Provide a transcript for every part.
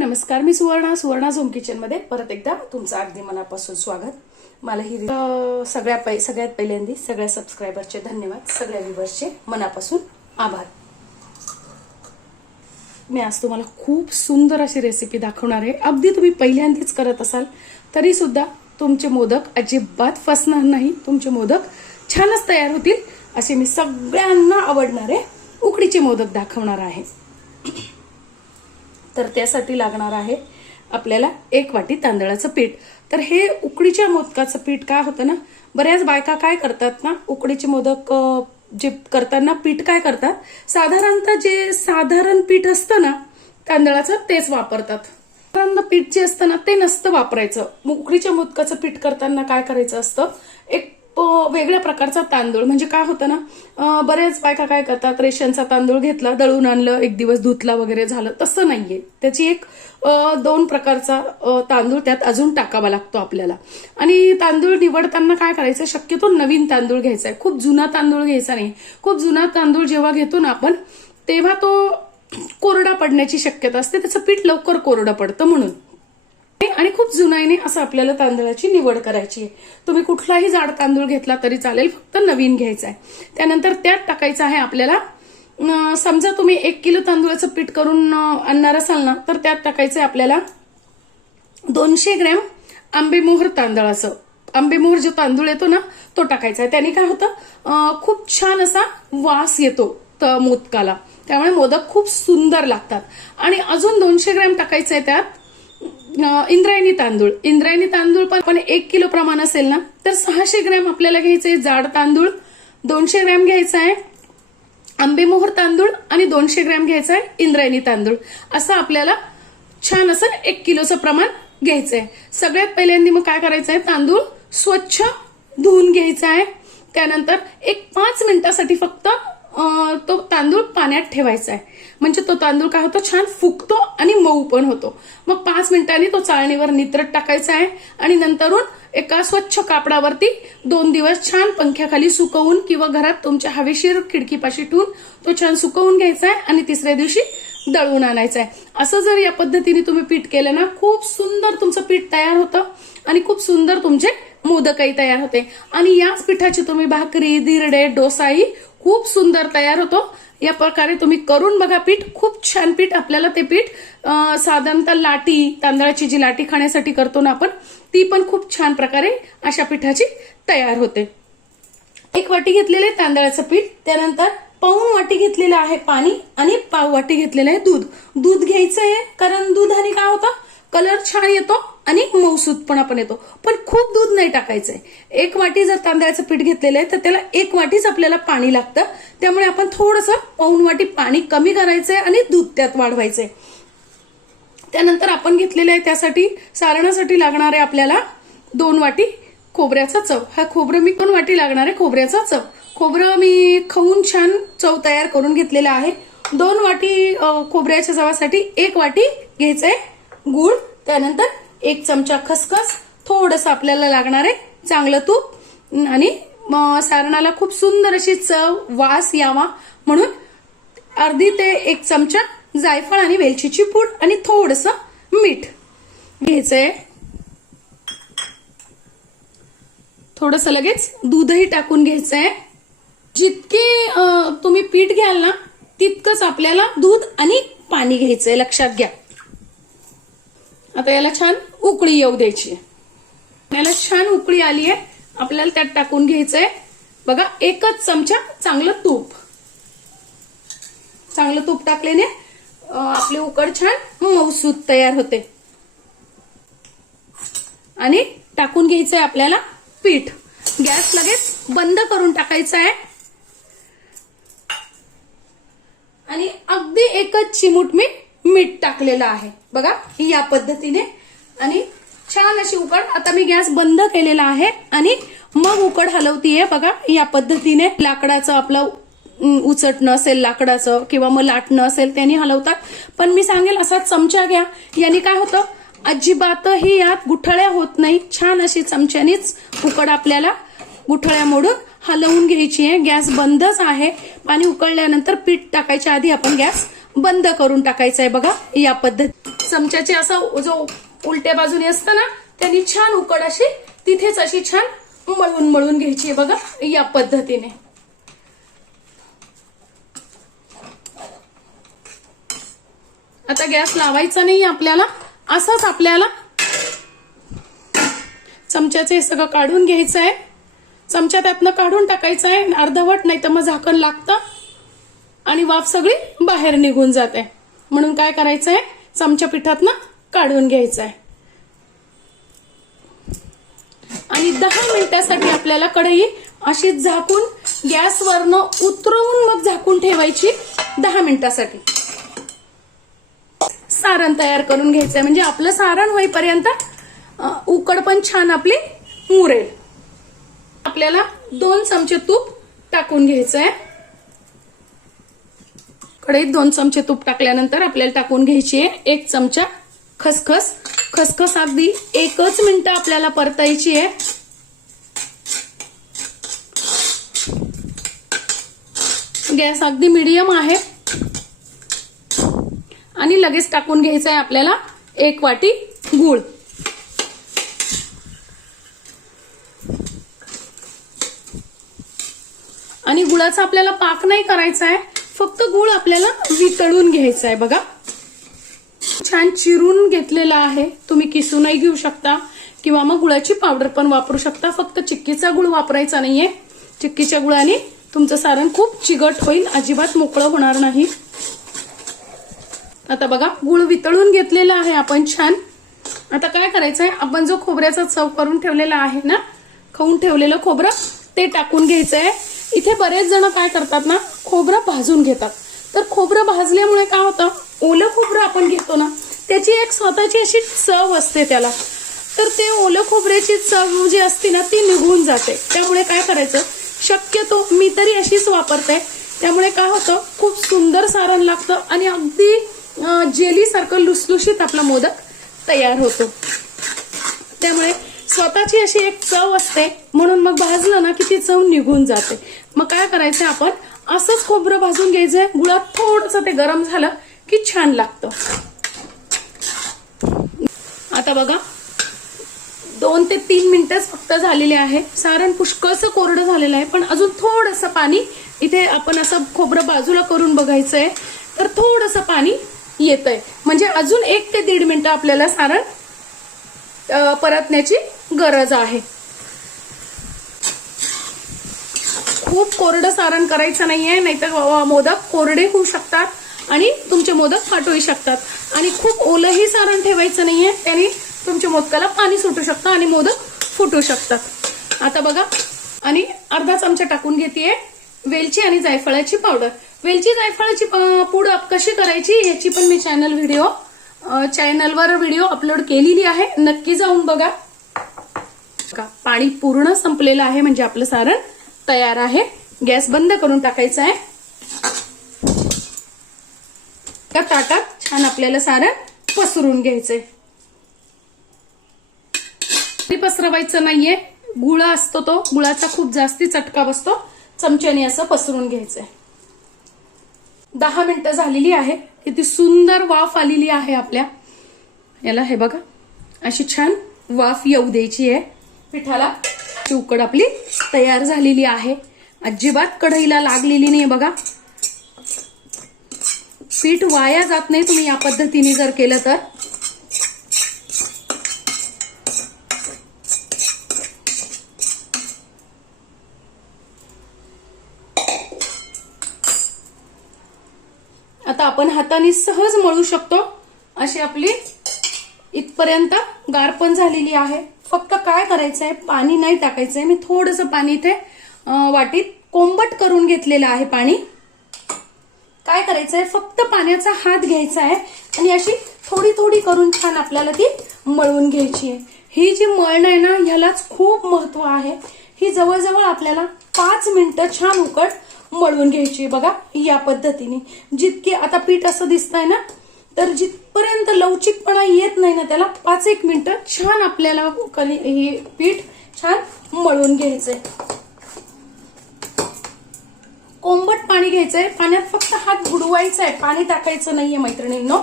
नमस्कार. मी Suvarna zone kitchen मध्ये परत एकदा तुमचं अगदी मनापासून स्वागत. मला ही सगळ्यात पहिल्यांदा सगळ्या सबस्क्रायबरचे धन्यवाद, सगळ्या व्ह्यूअर्सचे मनापासून आभार. मी आज तुम्हाला खूप सुंदर अशी रेसिपी दाखवणार आहे. अगदी तुम्ही पहिल्यांदाच करत असाल तरी सुद्धा तुमचे मोदक अजिबात फसणार नाही. तुमचे मोदक छानच तयार होतील असे मी सगळ्यांना आवडणारे उकडीचे मोदक दाखवणार आहे. तर त्यासाठी लागणार आहे आपल्याला 1 वाटी तांदळाचं पीठ. तर हे उकडीच्या मोदकाचं पीठ काय होतं ना, बऱ्याच बायका काय करतात ना, उकडीचे मोदक जे करताना पीठ काय करतात, साधारणतः जे साधारण पीठ असतं ना तांदळाचं तेच वापरतात. साधारण पीठ जे असतं ना ते नसतं वापरायचं. उकडीच्या मोदकाचं पीठ करताना काय करायचं असतं, एक वेगळ्या प्रकारचा तांदूळ, म्हणजे काय होतं ना, बरेच बायका काय करतात, रेशनचा तांदूळ घेतला, दळून आणलं, एक दिवस धुतला वगैरे झालं, तसं नाहीये. त्याची एक 2 प्रकारचा तांदूळ त्यात अजून टाकावा लागतो आपल्याला. आणि तांदूळ निवडताना काय करायचं, शक्यतो नवीन तांदूळ घ्यायचा आहे, खूप जुना तांदूळ घ्यायचा नाही. खूप जुना तांदूळ जेव्हा घेतो ना आपण तेव्हा तो कोरडा पडण्याची शक्यता असते, त्याचं पीठ लवकर कोरडं पडतं म्हणून. आणि खूप जुनाईने असं आपल्याला तांदळाची निवड करायची आहे. तुम्ही कुठलाही जाड तांदूळ घेतला तरी चालेल, फक्त नवीन घ्यायचा आहे. त्यानंतर त्यात टाकायचं आहे आपल्याला, समजा तुम्ही 1 किलो तांदूळाचं पीठ करून आणणार असाल ना, तर त्यात टाकायचंय आपल्याला 200 ग्रॅम आंबेमोहर तांदळाचं. आंबेमोहर जो तांदूळ येतो ना तो टाकायचा आहे. त्याने काय होतं, खूप छान असा वास येतो मोदकाला, त्यामुळे मोदक खूप सुंदर लागतात. आणि अजून 200 ग्रॅम टाकायचं आहे त्यात इंद्रायणी तांदूळ. इंद्रायणी तांदूळ पण 1 किलो प्रमाण असेल ना तर 600 ग्रॅम आपल्याला घ्यायचंय जाड तांदूळ, 200 ग्रॅम घ्यायचा आहे आंबेमोहर तांदूळ आणि 200 ग्रॅम घ्यायचा आहे इंद्रायणी तांदूळ. असं आपल्याला छान असं 1 किलोचं प्रमाण घ्यायचंय. सगळ्यात पहिल्यांदा मग काय करायचंय, तांदूळ स्वच्छ धुवून घ्यायचा आहे. त्यानंतर एक 5 मिनिटासाठी फक्त तो तांदूळ पाण्यात ठेवायचा आहे, म्हणजे तो तांदूळ काय होतो, छान फुगतो आणि मऊ पण होतो. मग 5 मिनिटांनी तो चाळणीवर नितरत टाकायचा आहे आणि नंतरून एका स्वच्छ कापडावरती 2 दिवस छान पंख्याखाली सुकवून किंवा घरात तुमच्या हवेशीर खिडकीपाशी ठेवून तो छान सुकवून घ्यायचा आहे आणि तिसऱ्या दिवशी दळून आणायचं आहे. असं जर या पद्धतीने तुम्ही पीठ केलं ना, खूप सुंदर तुमचं पीठ तयार होतं आणि खूप सुंदर तुमचे मोदकही तयार होते. आणि याच पिठाची तुम्ही भाकरी, धिरडे, डोसाही खूप सुंदर तयार होतो. या प्रकारे तुम्ही करून बघा पीठ, खूप छान पीठ. आपल्याला ते पीठ साधारणतः लाटी, तांदळाची जी लाटी खाण्यासाठी करतो ना आपण, ती पण खूप छान प्रकारे अशा पिठाची तयार होते. 1 वाटी घेतलेले तांदळाचं पीठ, त्यानंतर पाऊण वाटी घेतलेलं आहे पाणी आणि पाव वाटी घेतलेलं आहे दूध. दूध घ्यायचं आहे कारण दुधाने काय होतं, कलर छान येतो आणि मऊसूदपणा पण येतो. पण खूप दूध नाही टाकायचंय. 1 वाटी जर तांदळाचं पीठ घेतलेलं आहे तर त्याला 1 वाटीच आपल्याला पाणी लागतं. त्यामुळे आपण थोडंसं पाऊण वाटी पाणी कमी करायचंय आणि दूध त्यात वाढवायचंय. त्यानंतर आपण घेतलेलं आहे त्यासाठी सारणासाठी लागणार आहे आपल्याला 2 वाटी खोबऱ्याचा चव. हा खोबरं मी 2 वाटी लागणार आहे खोबऱ्याचा चव. खोबरं मी खाऊन छान चव तयार करून घेतलेलं आहे. 2 वाटी खोबऱ्याच्या चवासाठी 1 वाटी घ्यायचंय गूळ, त्यानंतर 1 चमचा खसखस, थोडंसं आपल्याला लागणार आहे चांगलं तूप आणि सारणाला खूप सुंदर अशी चव, वास यावा म्हणून अर्धी ते 1 चमचा जायफळ आणि वेलचीची पूड आणि थोडंसं मीठ घ्यायचंय. थोडंसं लगेच दूधही टाकून घ्यायचंय. जितके तुम्ही पीठ घ्याल ना तितकंच आपल्याला दूध आणि पाणी घ्यायचंय, लक्षात घ्या. आता याला छान उकळी येऊ द्यायची. याला छान उकळी आली आहे, आपल्याला त्यात टाकून घ्यायचंय बघा 1च चमचा चांगलं तूप. चांगलं तूप टाकल्याने आपले उकड छान मऊसूद तयार होते. आणि टाकून घ्यायचंय आपल्याला पीठ. गॅस लगेच बंद करून टाकायचा आहे आणि अगदी 1च चिमूट मी मीठ टाकलेलं आहे बघा या पद्धतीने. आणि छान अशी उकड, आता मी गॅस बंद केलेला आहे आणि मग उकड हलवतीये बघा या पद्धतीने. लाकडाचं आपलं उचटणं असेल लाकडाचं किंवा मग लाटणं असेल त्यांनी हलवतात, पण मी सांगेल असा चमचा घ्या. याने काय होतं, अजिबातही यात गुठळ्या होत नाही. छान अशी चमच्यानीच उकड आपल्याला गुठळ्या मोडून हलवून घ्यायची आहे. गॅस बंदच आहे. पाणी उकळल्यानंतर पीठ टाकायच्या आधी आपण गॅस बंद करून टाकायचं आहे बघा या पद्धती. चमच्याचे असं जो उलट्या बाजूने असतं ना त्यांनी छान उकड अशी तिथेच अशी छान मळून मळून घ्यायची आहे बघा या पद्धतीने. आता गॅस लावायचा नाही आपल्याला, असंच आपल्याला चमच्याचे हे सगळं काढून घ्यायचं आहे. चमचा त्यातनं काढून टाकायचा आहे अर्धवट, नाही तर मग झाकण लागतं आणि वाफ सगळी बाहेर निघून जाते. म्हणून काय करायचं आहे, चमच्या पिठातनं काढून घ्यायचं आहे. आणि 10 मिनिटासाठी आपल्याला कढई अशी झाकून गॅसवरनं उतरवून मग झाकून ठेवायची 10 मिनिटासाठी. सारण तयार करून घ्यायचंय म्हणजे आपलं सारण होईपर्यंत उकड पण छान आपली मुरेल. आपल्याला 2 चमचे तूप टाकून घ्यायचंय. कढईत 2 चमचे तूप टाकल्यानंतर आपल्याला टाकून घ्यायची आहे 1 चमचा खसखस. खसखस अगदी 1च मिनिट आपल्याला परतायची आहे. गॅस अगदी मीडियम आहे. आणि लगेच टाकून घ्यायचं आहे आपल्याला 1 वाटी गूळ. आणि गुळाचा आपल्याला पाक नाही करायचा आहे, फक्त गूळ आपल्याला वितळून घ्यायचा आहे बघा. छान चिरून घेतलेला आहे. तुम्ही किसूनही घेऊ शकता किंवा मग गुळाची पावडर पण वापरू शकता. फक्त चिक्कीचा गुळ वापरायचा नाहीये. चिक्कीच्या गुळाने तुमचं सारण खूप चिकट होईल, अजिबात मोकळं होणार नाही. आता बघा गूळ वितळून घेतलेला आहे आपण छान. आता काय करायचं आहे, आपण जो खोबऱ्याचा चव करून ठेवलेला आहे ना, खाऊन ठेवलेलं खोबरं ते टाकून घ्यायचं आहे. इथे बरेच जण काय करतात ना, खोबरं भाजून घेतात. तर खोबरं भाजल्यामुळे काय होतं, ओलं खोबरं आपण घेतो ना त्याची एक स्वतःची अशी चव असते त्याला. तर ते ओलं खोबऱ्याची चव जी असते ना ती निघून जाते. त्यामुळे काय करायचं, शक्यतो मी तरी अशीच वापरते. त्यामुळे काय होतं, खूप सुंदर सारण लागतं आणि अगदी जेली सारखं लुसलुशीत आपला मोदक तयार होतो. त्यामुळे स्वतःची अशी एक चव असते, म्हणून मग भाजलं ना की ती चव निघून जाते. मग काय करायचं, आपण असंच खोबरं भाजून घ्यायचंय. गुळात थोडंसं ते गरम झालं की छान लागतं. आता बघा 2 ते 3 मिनिटच फक्त झालेले आहे. सारण पुष्कळसं कोरडं झालेलं आहे, पण अजून थोडंसं पाणी इथे आपण असं खोबरं बाजूला करून बघायचंय. तर थोडंसं पाणी येतंय, म्हणजे अजून 1 ते 1.5 मिनिटं आपल्याला सारण परतण्याची गरज आहे. खूप कोरडं सारण करायचं नाहीये, नाहीतर मोदक कोरडे होऊ शकतात आणि तुमचे मोदक फाटूही शकतात. आणि खूप ओलंही सारण ठेवायचं नाहीये, त्याने तुमच्या मोदकाला पाणी सुटू शकतं आणि मोदक फुटू शकतात. आता बघा, आणि अर्धा चमचा टाकून घेतेय वेलची आणि जायफळाची पावडर. वेलची जायफळाची पूड कशी करायची याची पण मी चॅनलवर व्हिडिओ अपलोड केलेली आहे, नक्की जाऊन बघा. पाणी पूर्ण संपलेलं आहे म्हणजे आपलं सारण तयार आहे. गॅस बंद करून टाकायचा आहे. त्या ताटात छान आपल्याला सारण पसरून घ्यायचंय. पसरवायचं नाहीये, गुळ असतो तो, गुळाचा खूप जास्ती चटका बसतो. चमच्याने असं पसरून घ्यायचंय. 10 मिनिटं झालेली आहे. किती सुंदर वाफ आलेली आहे आपल्या याला. हे बघा, अशी छान वाफ येऊ द्यायची आहे पिठाला. उकड आपली तयार झालेली आहे. अजिबात कढईला लागलेली नाही बघा. पीठ वाया जात नाही तुम्ही या पद्धतीने जर केलं तर. आता आपण हाताने सहज मळू शकतो. अशी आपली इथपर्यंत गार पण झालेली आहे. फक्त काय करायचंय, पाणी नाही टाकायचंय. मी थोडंसं पाणी इथे वाटीत कोंबट करून घेतलेलं आहे पाणी. काय करायचंय, फक्त पाण्याचा हात घ्यायचा आहे आणि अशी थोडी थोडी करून छान आपल्याला ती मळून घ्यायची आहे. ही जी मळण आहे ना, ह्यालाच खूप महत्व आहे. ही जवळजवळ आपल्याला 5 मिनिटं छान उकड मळून घ्यायची. बघा या पद्धतीने. जितके आता पीठ असं दिसतंय ना, तर जिथपर्यंत लवचिकपणा येत नाही ना त्याला 5-1 मिनिटं छान आपल्याला हे पीठ छान मळून घ्यायचंय. कोंबट पाणी घ्यायचंय, पाण्यात फक्त हात बुडवायचा आहे, पाणी टाकायचं नाहीये मैत्रिणींनो.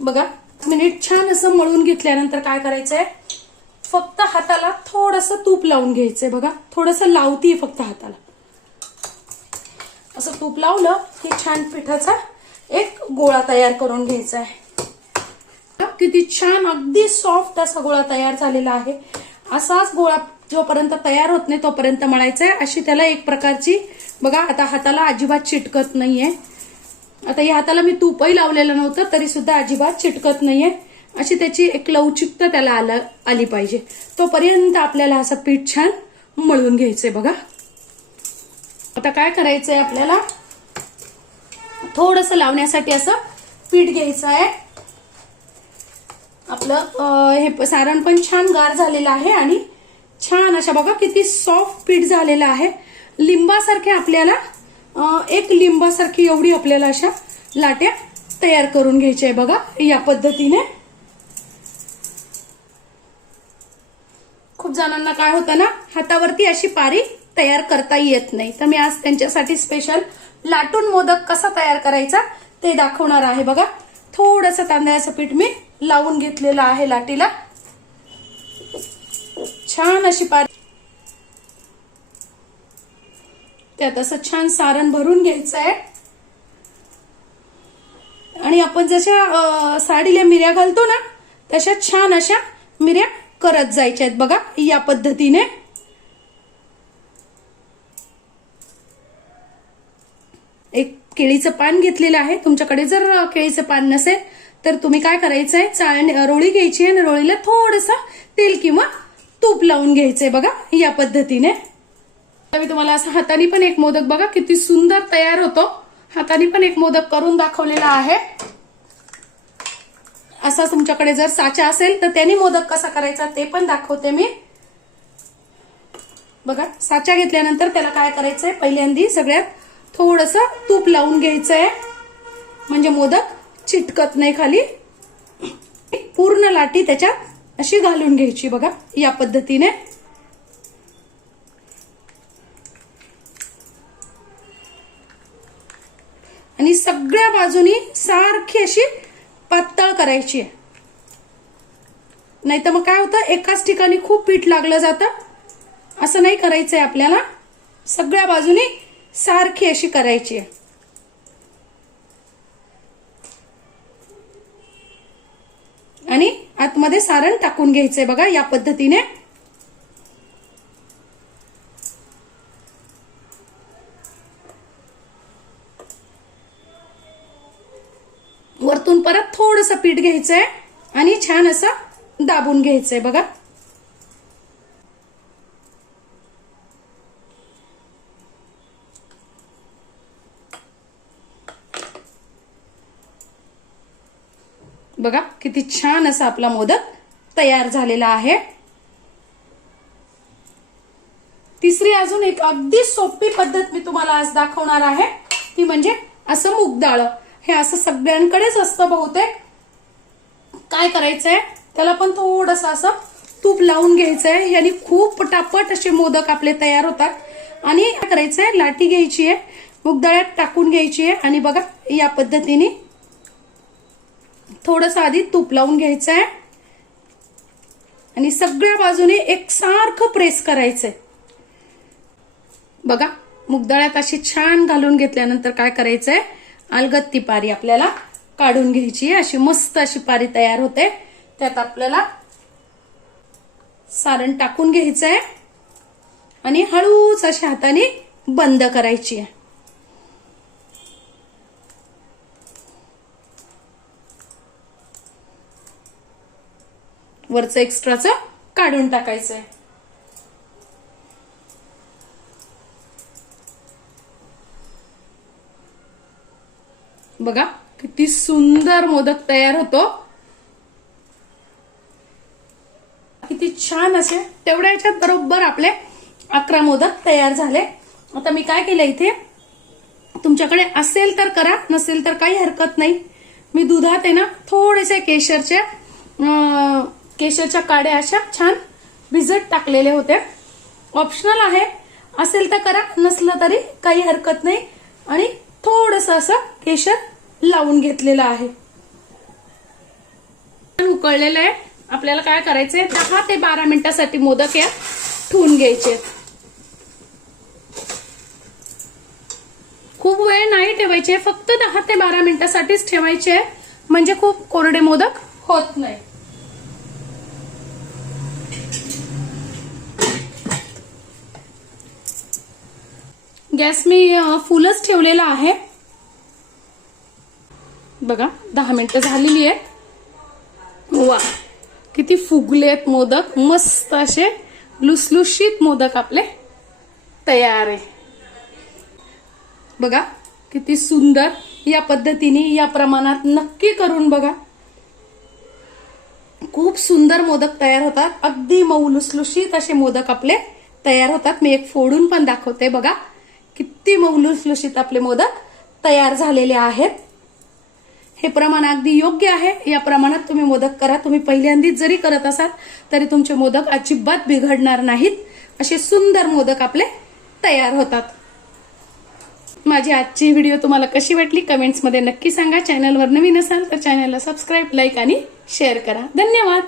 बघा मिनिट छान असं मळून घेतल्यानंतर काय करायचंय, फक्त हाताला थोडंसं तूप लावून घ्यायचंय. बघा थोडंसं लावतीये फक्त हाताला, असं तूप लावलं की छान पिठाचा एक गोळा तयार करून घ्यायचा आहे. किती छान अगदी सॉफ्ट असा गोळा तयार झालेला आहे. असाच गोळा जोपर्यंत तयार होत नाही तोपर्यंत मळायचा आहे. अशी त्याला एक प्रकारची बघा आता हाताला अजिबात चिटकत नाहीये. आता या हाताला मी तूपही लावलेलं नव्हतं तरी सुद्धा अजिबात चिटकत नाहीये. अशी त्याची एक लवचिकता त्याला आली पाहिजे. तोपर्यंत आपल्याला असं पीठ छान मळून घ्यायचंय. बघा आता काय करायचंय, आपल्याला थोडंसं लावण्यासाठी असं पीठ घ्यायचं आहे. आपलं हे सारण पण छान गार झालेलं आहे आणि छान अशा बघा किती सॉफ्ट पीठ झालेलं आहे. लिंबासारखे आपल्याला एक लिंबासारखी एवढी आपल्याला अशा लाट्या तयार करून घ्यायच्या आहे. बघा या पद्धतीने. खूप जणांना काय होतं ना, हातावरती अशी पारी तयार करता येत नाही, तर मी आज त्यांच्यासाठी स्पेशल लाटून मोदक कसा तयार करायचा ते दाखवणार आहे. बघा थोडंसं तांदळाचं पीठ मी लावून घेतलेलं आहे लाटीला. छान अशी पारी त्यात असं छान सारण भरून घ्यायचं आहे. आणि आपण जशा साडीला मिऱ्या घालतो ना तशा छान अशा मिऱ्या करत जायच्या आहेत. बघा या पद्धतीने. एक केळीचं पान घेतलेलं आहे. तुमच्याकडे जर केळीचं पान नसेल तर तुम्ही काय करायचंय, रोळी घ्यायची आणि रोळीला थोडंसं तेल किंवा तूप लावून घ्यायचंय. बघा या पद्धतीने. मी तुम्हाला असं हाताने पण एक मोदक बघा किती सुंदर तयार होतो. हाताने पण एक मोदक करून दाखवलेला आहे. असा तुमच्याकडे जर साचा असेल तर त्याने मोदक कसा करायचा ते पण दाखवते मी. बघा साचा घेतल्यानंतर त्याला काय करायचंय, पहिल्यांदा सगळ्यात थोडंसं तूप लावून घ्यायचंय म्हणजे मोदक चिटकत नाही खाली. पूर्ण लाटी त्याच्यात अशी घालून घ्यायची. बघा या पद्धतीने. आणि सगळ्या बाजूनी सारखी अशी पातळ करायची आहे. नाही तर मग काय होतं, एकाच ठिकाणी खूप पीठ लागलं जातं. असं नाही करायचंय आपल्याला. सगळ्या बाजूनी सारखी अशी करायची आहे. आणि आतमध्ये सारण टाकून घ्यायचंय. बघा या पद्धतीने. वरतून परत थोडंसं पीठ घ्यायचंय आणि छान असं दाबून घ्यायचंय. बघा बघा किती छान असा आपला मोदक तयार झालेला आहे. तिसरी अजून एक अगदी सोपी पद्धत मी तुम्हाला आज दाखवणार आहे, ती म्हणजे असं मूगडाळ. हे असं सगळ्यांकडेच असतं बहुतेक. काय करायचंय, त्याला पण थोडंसं असं तूप लावून घ्यायचंय. यानी खूप पटापट असे मोदक आपले तयार होतात. आणि काय करायचंय, लाटी घ्यायची आहे, मूगडाळ्यात टाकून घ्यायची आहे आणि बघा या पद्धतीने थोडंसं आधी तूप लावून घ्यायचंय आणि सगळ्या बाजूने एकसारखं प्रेस करायचंय. बघा मूगडाळ्यात अशी छान घालून घेतल्यानंतर काय करायचंय, अलगद पारी आपल्याला काढून घ्यायची. अशी मस्त अशी पारी तयार होते. त्यात आपल्याला सारण टाकून घ्यायचंय आणि हळूच अशा हाताने बंद करायची आहे. वरचं एक्स्ट्राचं काढून टाकायचंय. बघा किती सुंदर मोदक तयार होतो. किती छान असे. तेवढ्या याच्यात बरोबर आपले 11 मोदक तयार झाले. आता मी काय केलं इथे, तुमच्याकडे असेल तर करा, नसेल तर काही हरकत नाही. मी दुधात आहे ना थोडेसे केशरच्या काड्या अशा छान भिजत टाकलेले होते. ऑप्शनल आहे, असेल तर करा, नसलं तरी काही हरकत नाही. आणि थोडंसं असं केशर लावून घेतलेलं आहे. उकळलेलं आहे. आपल्याला काय करायचंय, 10 ते 12 मिनिटासाठी मोदक या ठेवून घ्यायचे. खूप वेळ नाही ठेवायचे, फक्त 10 ते 12 मिनिटासाठीच ठेवायचे, म्हणजे खूप कोरडे मोदक होत नाही. गॅस मी फुलच ठेवलेला आहे. बघा 10 मिनिटं झालेली आहे. वा, किती फुगलेत मोदक, मस्त असे लुसलुशीत मोदक आपले तयार आहे. बघा किती सुंदर. या पद्धतीने या प्रमाणात नक्की करून बघा, खूप सुंदर मोदक तयार होतात. अगदी मऊ लुसलुशीत असे मोदक आपले तयार होतात. मी एक फोडून पण दाखवते. बघा किती मऊ लुसलुशीत आपले मोदक तयार झालेले आहेत. हे प्रमाण अगदी योग्य आहे. या प्रमाणात तुम्ही मोदक करा. तुम्ही पहिल्यांदाच जरी करत असाल तरी तुमचे मोदक अजिबात बिघडणार नाहीत. असे सुंदर मोदक आपले तयार होतात. माझी आजची व्हिडिओ तुम्हाला कशी वाटली कमेंट्समध्ये नक्की सांगा. चॅनलवर नवीन असाल तर चॅनलला सबस्क्राईब, लाईक आणि शेअर करा. धन्यवाद.